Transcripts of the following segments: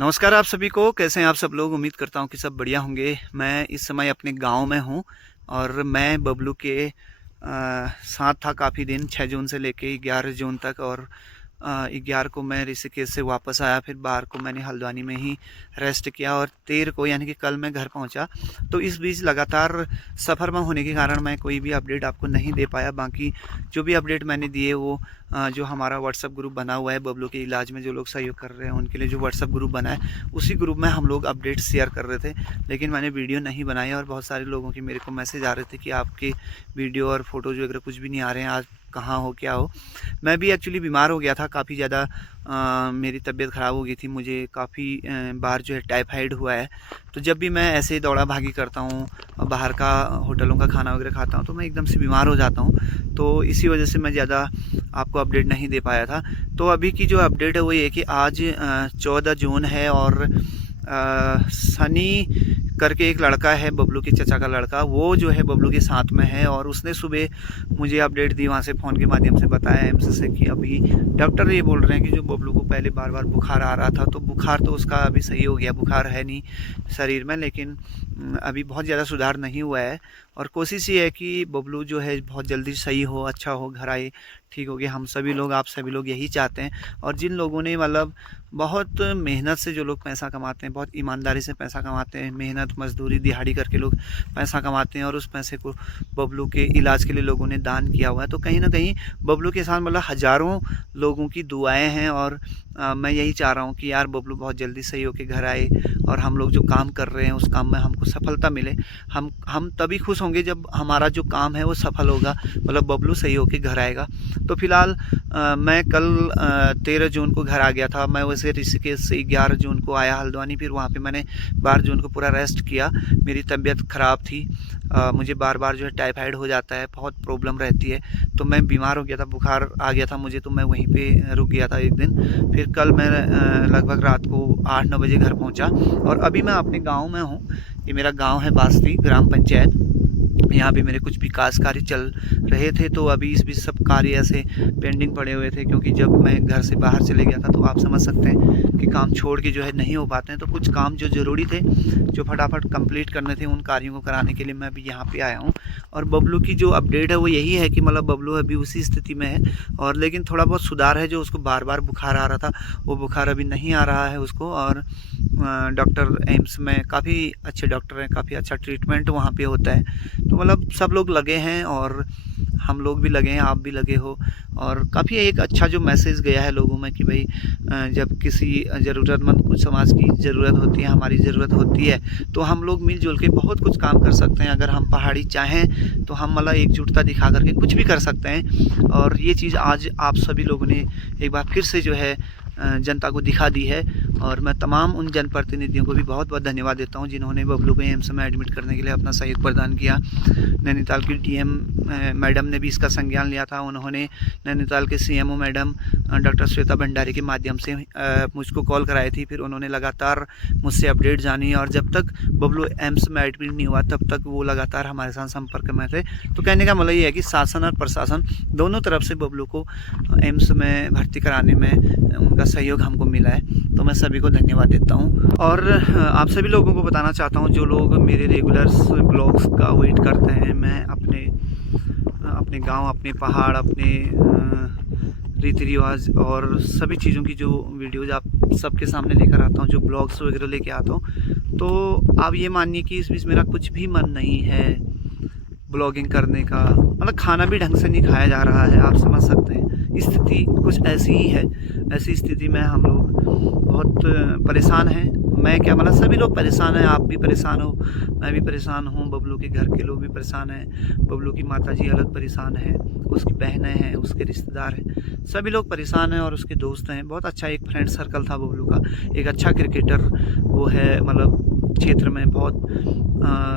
नमस्कार आप सभी को, कैसे हैं आप सब लोग। उम्मीद करता हूं कि सब बढ़िया होंगे। मैं इस समय अपने गांव में हूं और मैं बबलू के साथ था काफ़ी दिन, 6 जून से लेके 11 जून तक। और 11 को मैं ऋषिकेश से वापस आया, फिर 12 को मैंने हल्द्वानी में ही रेस्ट किया और 13 को यानी कि कल मैं घर पहुंचा। तो इस बीच लगातार सफ़र में होने के कारण मैं कोई भी अपडेट आपको नहीं दे पाया। बाकी जो भी अपडेट मैंने दिए वो जो हमारा व्हाट्सअप ग्रुप बना हुआ है बबलू के इलाज में, जो लोग सहयोग कर रहे हैं उनके लिए जो व्हाट्सअप ग्रुप बना है, उसी ग्रुप में हम लोग अपडेट शेयर कर रहे थे। लेकिन मैंने वीडियो नहीं बनाई और बहुत सारे लोगों की मेरे को मैसेज आ रहे थे कि आपके वीडियो और फोटोज वगैरह कुछ भी नहीं आ रहे हैं, आज कहाँ हो क्या हो। मैं भी एक्चुअली बीमार हो गया था काफ़ी ज़्यादा। मेरी तबीयत ख़राब हो गई थी, मुझे काफ़ी बार जो है टाइफाइड हुआ है। तो जब भी मैं ऐसे ही दौड़ा भागी करता हूँ, बाहर का होटलों का खाना वगैरह खाता हूँ, तो मैं एकदम से बीमार हो जाता हूँ। तो इसी वजह से मैं ज़्यादा आपको अपडेट नहीं दे पाया था। तो अभी की जो अपडेट है वो ये कि आज 14 जून है और सनी करके एक लड़का है, बबलू के चचा का लड़का, वो जो है बबलू के साथ में है। और उसने सुबह मुझे अपडेट दी, वहाँ से फ़ोन के माध्यम से बताया एम्स से कि अभी डॉक्टर ये बोल रहे हैं कि जो बबलू को पहले बार बार बुखार आ रहा था, तो बुखार तो उसका अभी सही हो गया, बुखार है नहीं शरीर में, लेकिन अभी बहुत ज़्यादा सुधार नहीं हुआ है। और कोशिश ये है कि बबलू जो है बहुत जल्दी सही हो, अच्छा हो, घर आए, ठीक हो गया। हम सभी लोग, आप सभी लोग यही चाहते हैं। और जिन लोगों ने मतलब बहुत मेहनत से जो लोग पैसा कमाते हैं, बहुत ईमानदारी से पैसा कमाते हैं, मेहनत मजदूरी दिहाड़ी करके लोग पैसा कमाते हैं और उस पैसे को बबलू के इलाज के लिए लोगों ने दान किया हुआ है। तो कहीं ना कहीं बबलू के साथ मतलब हज़ारों लोगों की दुआएं हैं। और मैं यही चाह रहा हूँ कि यार बबलू बहुत जल्दी सही होकर घर आए और हम लोग जो काम कर रहे हैं उस काम में हमको सफलता मिले। हम तभी खुश होंगे जब हमारा जो काम है वो सफल होगा, मतलब बबलू सही होकर घर आएगा। तो फिलहाल मैं कल 13 जून को घर आ गया था। मैं वैसे ऋषिकेश से 11 जून को आया हल्द्वानी, फिर वहाँ पे मैंने 12 जून को पूरा रेस्ट किया। मेरी तबीयत ख़राब थी, मुझे बार बार जो है टाइफाइड हो जाता है, बहुत प्रॉब्लम रहती है। तो मैं बीमार हो गया था, बुखार आ गया था मुझे, तो मैं वहीं पे रुक गया था एक दिन। फिर कल मैं लगभग रात को 8-9 बजे घर पहुँचा और अभी मैं अपने गाँव में हूँ। ये मेरा गाँव है बास्ती ग्राम पंचायत। यहाँ पे मेरे कुछ विकास कार्य चल रहे थे, तो अभी इस बीच सब कार्य ऐसे पेंडिंग पड़े हुए थे, क्योंकि जब मैं घर से बाहर चले गया था तो आप समझ सकते हैं कि काम छोड़ के जो है नहीं हो पाते हैं। तो कुछ काम जो ज़रूरी थे, जो फटाफट कंप्लीट करने थे, उन कार्यों को कराने के लिए मैं अभी यहाँ पे आया हूँ। और बबलू की जो अपडेट है वो यही है कि मतलब बबलू अभी उसी स्थिति में है, और लेकिन थोड़ा बहुत सुधार है। जो उसको बार बार बुखार आ रहा था वो बुखार अभी नहीं आ रहा है उसको। और डॉक्टर एम्स में काफ़ी अच्छे डॉक्टर हैं, काफ़ी अच्छा ट्रीटमेंट वहाँ पे होता है। तो मतलब सब लोग लगे हैं और हम लोग भी लगे हैं, आप भी लगे हो। और काफ़ी एक अच्छा जो मैसेज गया है लोगों में कि भाई जब किसी ज़रूरतमंद कुछ समाज की ज़रूरत होती है, हमारी ज़रूरत होती है, तो हम लोग मिलजुल के बहुत कुछ काम कर सकते हैं। अगर हम पहाड़ी चाहें तो हम मतलब एकजुटता दिखा करके कुछ भी कर सकते हैं। और ये चीज़ आज आप सभी लोगों ने एक बार फिर से जो है जनता को दिखा दी है। और मैं तमाम उन जनप्रतिनिधियों को भी बहुत बहुत धन्यवाद देता हूं जिन्होंने बबलू को एम्स में एडमिट करने के लिए अपना सहयोग प्रदान किया। नैनीताल की डीएम मैडम ने भी इसका संज्ञान लिया था। उन्होंने नैनीताल के CMO madam doctor Shweta Bhandari के माध्यम से मुझको कॉल कराई थी। फिर उन्होंने लगातार मुझसे अपडेट जानी और जब तक बबलू एम्स में एडमिट नहीं हुआ तब तक वो लगातार हमारे साथ संपर्क में थे। तो कहने का मतलब ये है कि शासन और प्रशासन दोनों तरफ से बबलू को एम्स में भर्ती कराने में उनका सहयोग हमको मिला है। तो मैं सभी को धन्यवाद देता हूँ। और आप सभी लोगों को बताना चाहता हूँ जो लोग मेरे रेगुलर ब्लॉग्स का वेट करते हैं। मैं अपने गांव, अपने पहाड़, अपने रीति रिवाज और सभी चीज़ों की जो वीडियोज़ आप सबके सामने लेकर आता हूँ, जो ब्लॉग्स वगैरह लेके आता हूँ, तो आप ये मानिए कि इस बीच मेरा कुछ भी मन नहीं है ब्लॉगिंग करने का। मतलब खाना भी ढंग से नहीं खाया जा रहा है, आप समझ सकते हैं। स्थिति कुछ ऐसी ही है। ऐसी स्थिति में हम लोग बहुत परेशान हैं। मैं क्या, मतलब सभी लोग परेशान हैं, आप भी परेशान हो, मैं भी परेशान हूँ, बबलू के घर के लोग भी परेशान हैं। बबलू की माताजी अलग परेशान है, उसकी बहनें हैं, उसके रिश्तेदार हैं, सभी लोग परेशान हैं और उसके दोस्त हैं। बहुत अच्छा एक फ्रेंड सर्कल था बबलू का, एक अच्छा क्रिकेटर वो है, मतलब क्षेत्र में बहुत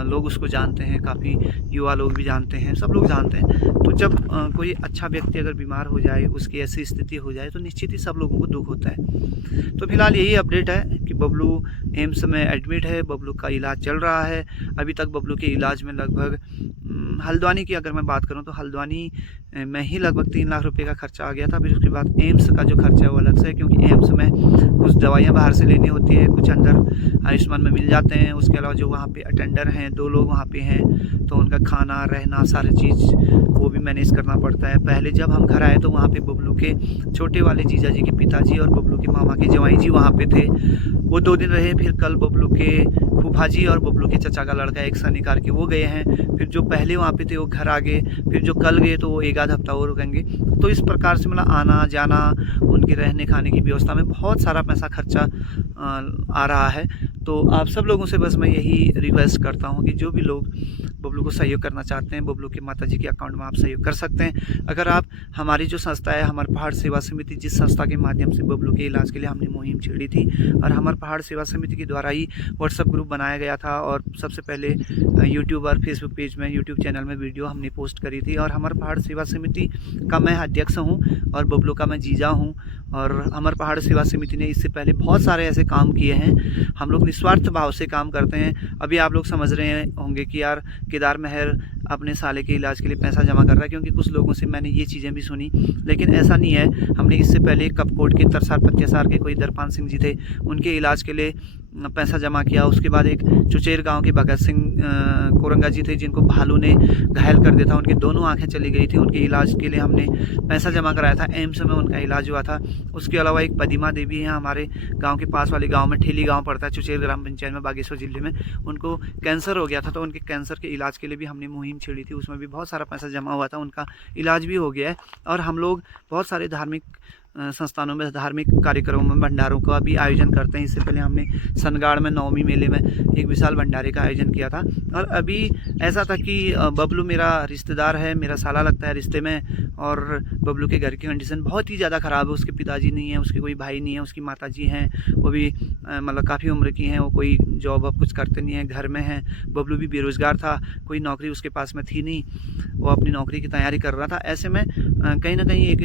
लोग उसको जानते हैं, काफ़ी युवा लोग भी जानते हैं, सब लोग जानते हैं। तो जब कोई अच्छा व्यक्ति अगर बीमार हो जाए, उसकी ऐसी स्थिति हो जाए, तो निश्चित ही सब लोगों को दुख होता है। तो फिलहाल यही अपडेट है कि बबलू एम्स में एडमिट है, बबलू का इलाज चल रहा है। अभी तक बबलू के इलाज में लगभग हल्द्वानी की अगर मैं बात करूं तो हल्द्वानी में ही लगभग 3 लाख रुपए का खर्चा आ गया था। फिर उसके बाद एम्स का जो खर्चा है वो अलग से है, क्योंकि एम्स में कुछ दवाइयाँ बाहर से लेनी होती है, कुछ अंदर आयुष्मान में मिल जाते हैं। उसके अलावा जो वहाँ पे अटेंडर हैं, 2 लोग वहाँ पे हैं, तो उनका खाना रहना सारी चीज़ वो भी मैनेज करना पड़ता है। पहले जब हम घर आए तो वहाँ पे बबलू के छोटे वाले जीजा जी के पिताजी और बबलू के मामा के जवाई जी वहाँ पे थे। वो 2 दिन रहे। फिर कल बबलू के फूफा जी और बबलू के चचा का लड़का एक सनी कार के वो गए हैं। फिर जो पहले वहाँ पे थे वो घर आ गए। फिर जो कल गए तो वो 1 आध हफ्ता और रुकेंगे। तो इस प्रकार से मतलब आना जाना, उनके रहने खाने की व्यवस्था में बहुत सारा पैसा खर्चा आ रहा है। तो आप सब लोगों से बस मैं यही रिक्वेस्ट करता हूँ कि जो भी लोग बबलू को सहयोग करना चाहते हैं, बबलू के माताजी के अकाउंट में आप सहयोग कर सकते हैं। अगर आप हमारी जो संस्था है हमर पहाड़ सेवा समिति, जिस संस्था के माध्यम से बबलू के इलाज के लिए हमने मुहिम छेड़ी थी, और हमर पहाड़ सेवा समिति के द्वारा ही व्हाट्सएप ग्रुप बनाया गया था, और सबसे पहले यूट्यूब और फेसबुक पेज में, यूट्यूब चैनल में वीडियो हमने पोस्ट करी थी। और हमर पहाड़ सेवा समिति का मैं अध्यक्ष हूँ और बबलू का मैं जीजा हूँ। और हमर पहाड़ सेवा समिति ने इससे पहले बहुत सारे ऐसे काम किए हैं। हम लोग निस्वार्थ भाव से काम करते हैं। अभी आप लोग समझ रहे होंगे कि यार केदार महर अपने साले के इलाज के लिए पैसा जमा कर रहा है, क्योंकि कुछ लोगों से मैंने ये चीज़ें भी सुनी, लेकिन ऐसा नहीं है। हमने इससे पहले कपकोट के तरसार पत्यासार के कोई दरपान सिंह जी थे, उनके इलाज के लिए पैसा जमा किया। उसके बाद एक चुचेर गांव के भगत सिंह कोरंगा जी थे, जिनको भालू ने घायल कर दिया था, उनकी दोनों आंखें चली गई थी। उनके इलाज के लिए हमने पैसा जमा कराया था, एम्स में उनका इलाज हुआ था। उसके अलावा एक पदिमा देवी हैं, हमारे गांव के पास वाले गांव में, ठेली गांव पड़ता है चुचेर ग्राम पंचायत में, बागेश्वर जिले में। उनको कैंसर हो गया था, तो उनके कैंसर के इलाज के लिए भी हमने मुहिम छेड़ी थी। उसमें भी बहुत सारा पैसा जमा हुआ था, उनका इलाज भी हो गया है। और हम लोग बहुत सारे धार्मिक संस्थानों में, धार्मिक कार्यक्रमों में भंडारों का भी आयोजन करते हैं। इससे पहले हमने सनगाड़ में नवमी मेले में एक विशाल भंडारे का आयोजन किया था। और अभी ऐसा था कि बबलू मेरा रिश्तेदार है, मेरा साला लगता है रिश्ते में, और बबलू के घर की कंडीशन बहुत ही ज़्यादा ख़राब है। उसके पिताजी नहीं है, उसके कोई भाई नहीं है, उसकी माताजी हैं, वो भी मतलब काफ़ी उम्र की हैं, वो कोई जॉब अब कुछ करते नहीं हैं, घर में हैं। बबलू भी बेरोज़गार था, कोई नौकरी उसके पास में थी नहीं, वो अपनी नौकरी की तैयारी कर रहा था। ऐसे में कहीं ना कहीं एक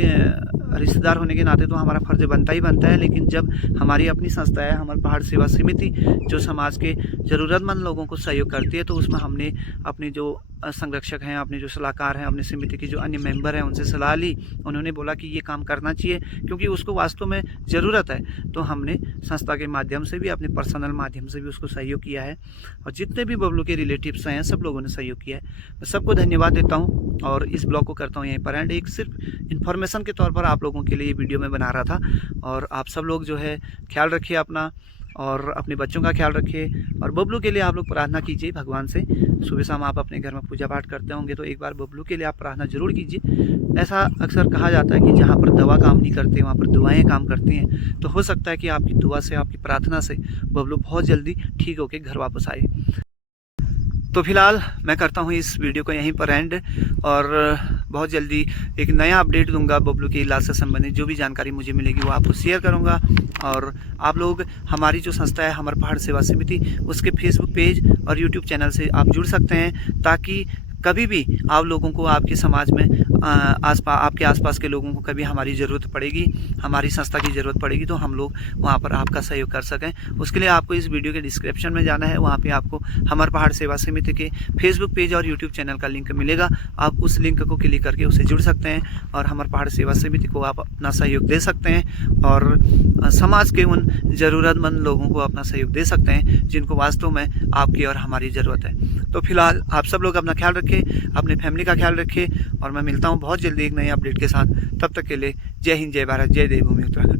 रिश्तेदार होने के नाते तो हमारा फ़र्ज़ बनता ही बनता है। लेकिन जब हमारी अपनी संस्था है हमर पहाड़ सेवा समिति, जो समाज के ज़रूरतमंद लोगों को सहयोग करती है, तो उसमें हमने अपने जो संरक्षक हैं, अपने जो सलाहकार हैं, अपने समिति के जो अन्य मेंबर हैं, उनसे सलाह ली। उन्होंने बोला कि ये काम करना चाहिए, क्योंकि उसको वास्तव में ज़रूरत है। तो हमने संस्था के माध्यम से भी, अपने पर्सनल माध्यम से भी उसको सहयोग किया है। और जितने भी बबलू के रिलेटिव्स हैं, सब लोगों ने सहयोग किया है। मैं सबको धन्यवाद देता हूँ और इस ब्लॉग को करता हूँ यहीं पर एंड। एक सिर्फ इन्फॉर्मेशन के तौर पर आप लोगों के लिए ये वीडियो मैं बना रहा था। और आप सब लोग जो है ख्याल रखिए अपना, और अपने बच्चों का ख्याल रखिए। और बबलू के लिए आप लोग प्रार्थना कीजिए भगवान से। सुबह शाम आप अपने घर में पूजा पाठ करते होंगे, तो एक बार बबलू के लिए आप प्रार्थना जरूर कीजिए। ऐसा अक्सर कहा जाता है कि जहाँ पर दवा काम नहीं करती, वहाँ पर दुआएं काम करती हैं। तो हो सकता है कि आपकी दुआ से, आपकी प्रार्थना से बबलू बहुत जल्दी ठीक होकर घर वापस आए। तो फिलहाल मैं करता हूँ इस वीडियो को यहीं पर एंड, और बहुत जल्दी एक नया अपडेट दूंगा बबलू के इलाज से संबंधित। जो भी जानकारी मुझे मिलेगी वो आपको शेयर करूंगा। और आप लोग हमारी जो संस्था है हमर पहाड़ सेवा समिति, उसके फेसबुक पेज और यूट्यूब चैनल से आप जुड़ सकते हैं, ताकि कभी भी आप लोगों को, आपके समाज में आपके आसपास के लोगों को कभी हमारी ज़रूरत पड़ेगी, हमारी संस्था की ज़रूरत पड़ेगी, तो हम लोग वहाँ पर आपका सहयोग कर सकें। उसके लिए आपको इस वीडियो के डिस्क्रिप्शन में जाना है, वहाँ पे आपको हमर पहाड़ सेवा समिति के फेसबुक पेज और यूट्यूब चैनल का लिंक मिलेगा। आप उस लिंक को क्लिक करके उससे जुड़ सकते हैं और हमर पहाड़ सेवा समिति को आप अपना सहयोग दे सकते हैं, और समाज के उन ज़रूरतमंद लोगों को अपना सहयोग दे सकते हैं जिनको वास्तव में आपकी और हमारी ज़रूरत है। तो फिलहाल आप सब लोग अपना ख्याल रखें, अपने फैमिली का ख्याल रखें, और मैं मिलता हूँ बहुत जल्दी एक नए अपडेट के साथ। तब तक के लिए जय हिंद, जय भारत, जय देवभूमि उत्तराखंड।